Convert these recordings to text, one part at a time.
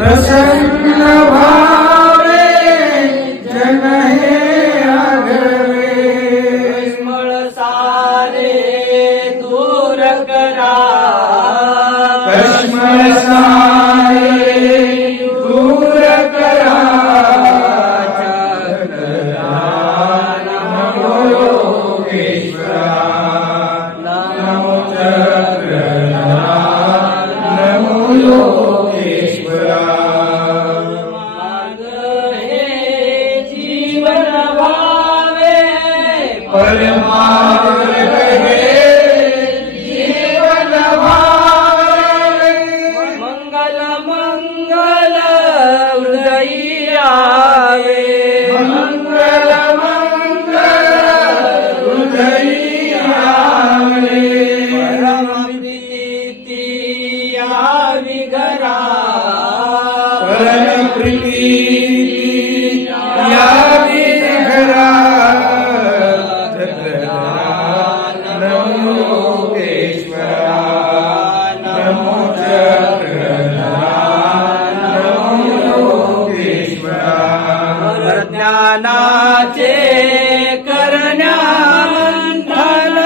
प्रसन्न भावे जन हे आगवे कश्मळ सारे दूर करा कश्मळ सारे दूर करा नमो योगेश्वरा नमो चक्रधरा नमो योगेश्वरा मार्ग हे जीवन भावे परमार्ग हे जीवन भावे मंगल मंगल हृदयी आवे मंगल मंगल हृदयी आवे परम प्रीति यावी घरा परम प्रीति यावी घरा नमो योगेश्वरा नमो चक्रधरा नमो योगेश्वरा ज्ञानाचे करण्यामंथन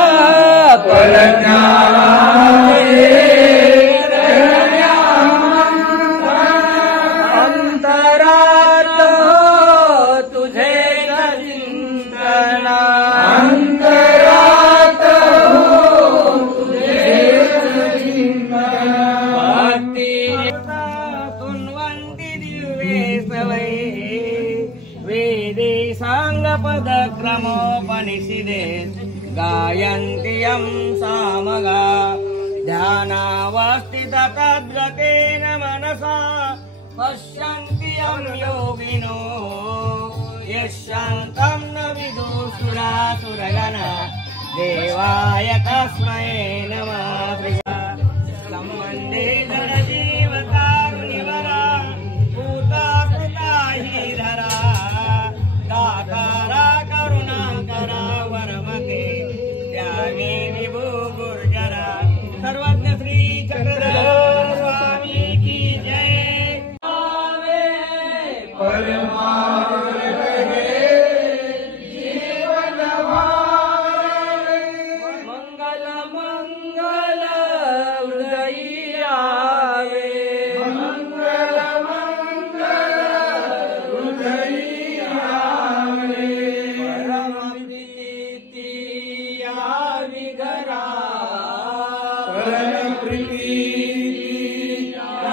परज्ञानाचे अंतरात हो तुझे चिंतन अंतरात हो तुझे चिंतन भक्ती सुनवंती दिव्ये सवय वेदे सांग पद क्रमोपनिषदे गायन्ति यं सामगा ध्यानावस्थित तद्गतेन मनसा पश्यन्ति यं योगिनो यशान्तं न विदुषुरासुरगणा देवाय तस्मै नमः सम्बन्धे जनजीवकारुणिवरा पूता कृता हि धरा दातारा करुणाकरा वरमते त्यागी विभू गुर्जरा सर्वज्ञ श्री चक्रधर स्वामी की जय परमार्ग हे जीवन भावे मंगल मंगल हृदयी आवे मंगल मंगल हृदयी आवे परम प्रीति यावी घरा परम प्रीति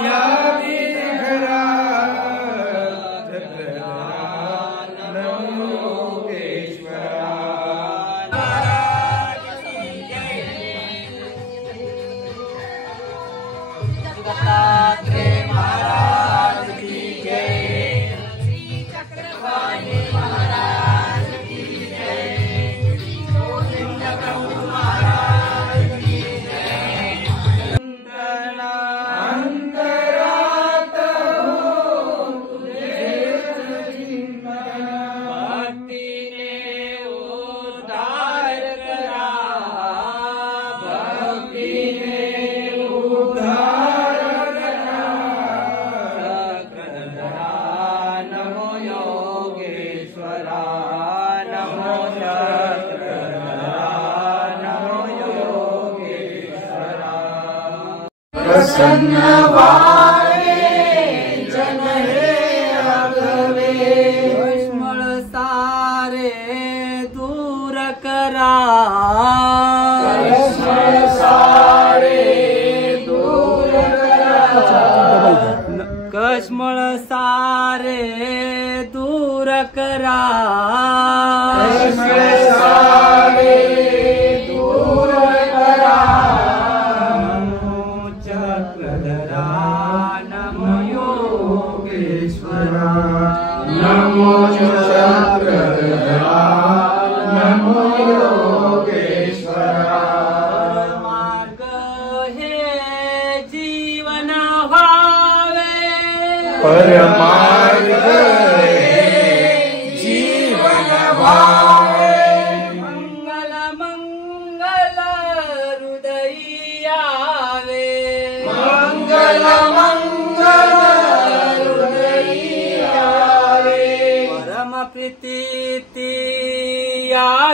यावी घरा नमो योगेश्वरा दत्तात्रेय महाराज की जय श्री चक्रवाणी महाराज की जय गोविंद प्रभु महाराज की जय अंतरात हो तुझे चिंतन भक्तीने उद्धार करा भक्तीने उद्धार करा चक्रधरा नमो योगेश्वरा नमो चक्रधरा नमो योगेश्वरा प्रसन्न भावे जन हे आगवे कश्मळ सारे दूर करा कश्मळ सारे दूर करा कश्मळ सारे दूर करा कश्मळ सारे दूर करा नमो चक्रधरा नमो योगेश्वरा नमो चक्रधरा नमो योगेश्वरा मार्ग हे जीवन भावे परमार्ग हे जीवन भावे मंगल मंगल हृदयी आवे मंगल मंगल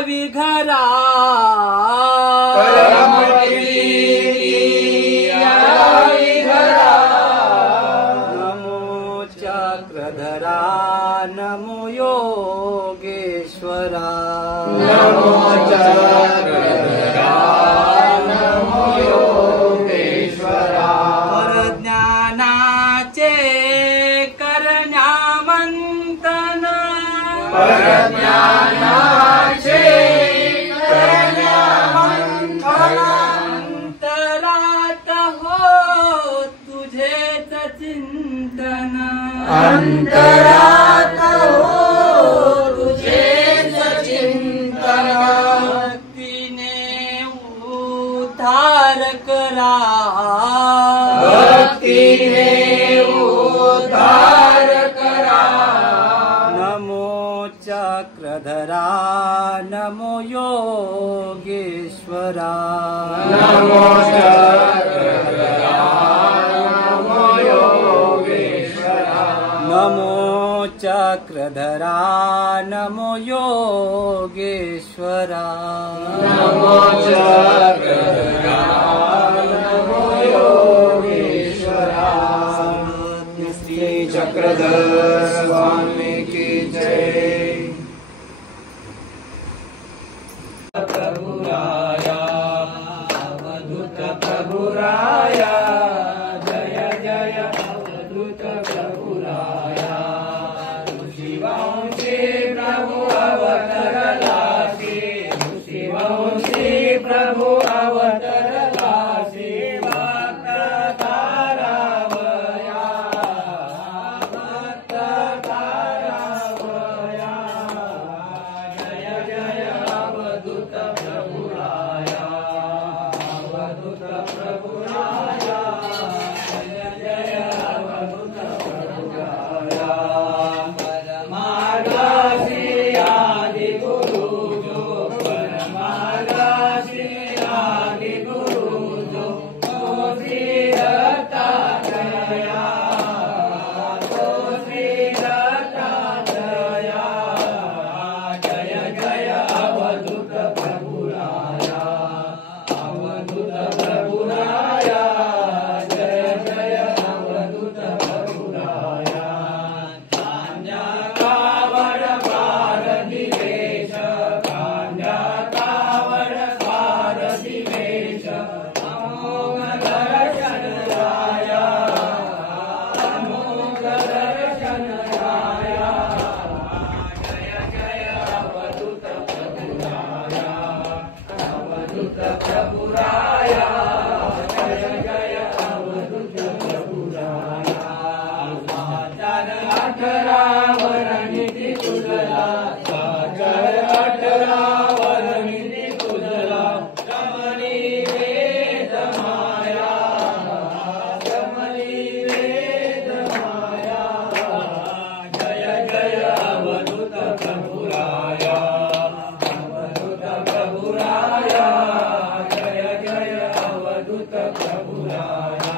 विघरा परम किया विघरा नमो चक्रधरा नमो योगेश्वरा नमो चक्रधरा नमो योगेश्वरा परज्ञानाचे करण्यामंतन परज्ञानाचे अंतरात हो तुझेच चिंतन अंतरात हो तुझेच चिंतन भक्तीने उद्धार करा भक्तीने उद्धार करा नमो चक्रधरा नमो योगेश्वरा नमो चक्रधरा नमो योगेश्वरा नमो चक्रधरा नमो योगेश्वरा नमो चक्रधरा नमो योगेश्वरा श्री चक्रधर स्वामी की जय प्रभुराया अवधूत प्रभुराया जय जय अवधूत प्रभुराया ऋषिवंशी प्रभु अवतरलासी ऋषिवंशी प्रभु अवतरलासी भक्त तारावया भक्त तारावया जय जय अवधूत प्रभुराया अवधूत प्रभुराया जय जय अवधूत प्रभुराया परमार्गासी आदि गुरु जो परमार्गासी आदि गुरु जो श्री दत्तात्रेया श्री दत्तात्रेया जय जय अवधूत प्रभुराया अवधूत प्रभुराया जय जय अवधूत प्रभुराया कांजा कावड पारधी वेश कांजा कावड पारधी वेश अमोघ दर्शन राया अमोघ दर्शन राया जय जय अवधूत प्रभुराया अवधूत प्रभुराया जय जय अवधूत प्रभुराया साचार 18 वर्णिती तुझला साचार 18 वर्णिती तुझला रमणी वेद माया रमणी वेद माया जय जय अवधूत प्रभुराया अवधूत प्रभुराया जय जय अवधूत प्रभुराया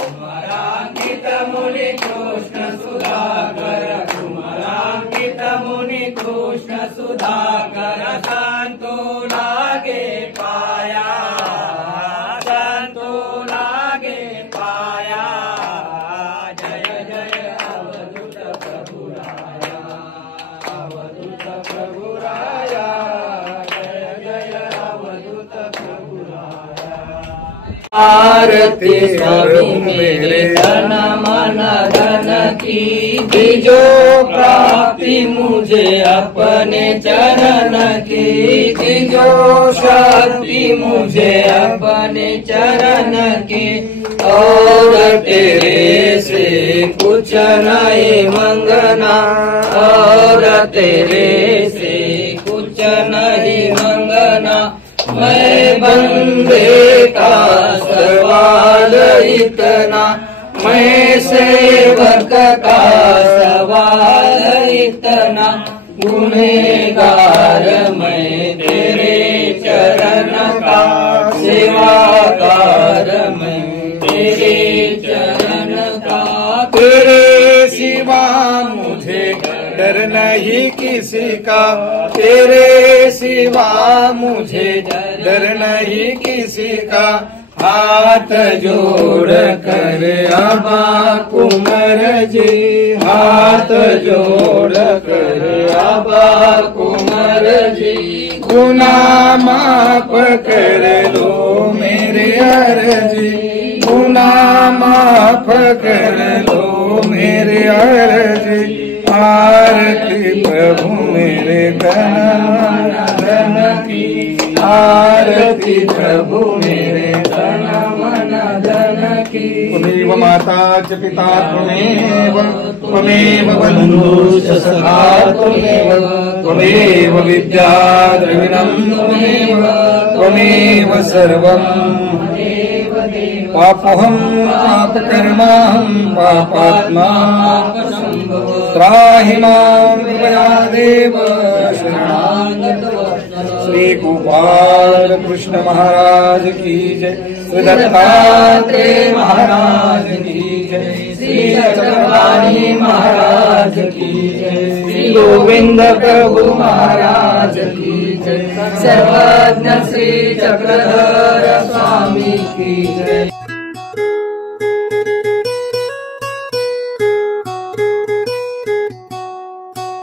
कुमारांकित मुनि कृष्ण सुधाकर कुमारांकित मुनि कृष्ण सुधाकर संतो लागे पाया संतो लागे पाया जय जय अवधूत प्रभुराया अवधूत प्रभुराया जय जय अवधूत प्रभुराया आरती स्वामी मेरे तन मन धन की दीजो प्राप्ति मुझे अपने चरण की दीजो शक्ति मुझे अपने चरण की और तेरे से कुछ नहीं मंगना और तेरे से कुछ नहीं मंगना मैं बंदे का सवाल इतना मैं सेवक का सवाल इतना गुनहगार मैं तेरे चरण का सेवाकार मैं तेरे चरण का तेरे सिवा मुझे डर नहीं किसी का, तेरे सिवा मुझे डर नहीं किसी का। हाथ जोड़ कर अबा कुंवर जी, हाथ जोड़ कर अबा कुंवर जी, गुनाह माफ कर लो मेरे अर्जी, गुनाह माफ कर लो मेरे अर्जी। आरती प्रभु मेरे तन मन धन की, आरती प्रभु मेरे तन मन धन की। त्वमेव माता च पिता त्वमेव, त्वमेव बन्धु च सखा त्वमेव, त्वमेव विद्या द्रविणं त्वमेव, त्वमेव सर्वम्। पापहं पापकर्माहं पापात्मा, त्राहि मां कृपया देव शरणागतः। श्री गोपाल कृष्ण महाराज की जय, श्री दत्तात्रेय महाराज की जय, श्री चक्रपाणि महाराज की जय, श्री गोविंद प्रभु महाराज की जय, सर्वज्ञ श्री चक्रधर स्वामी की जय।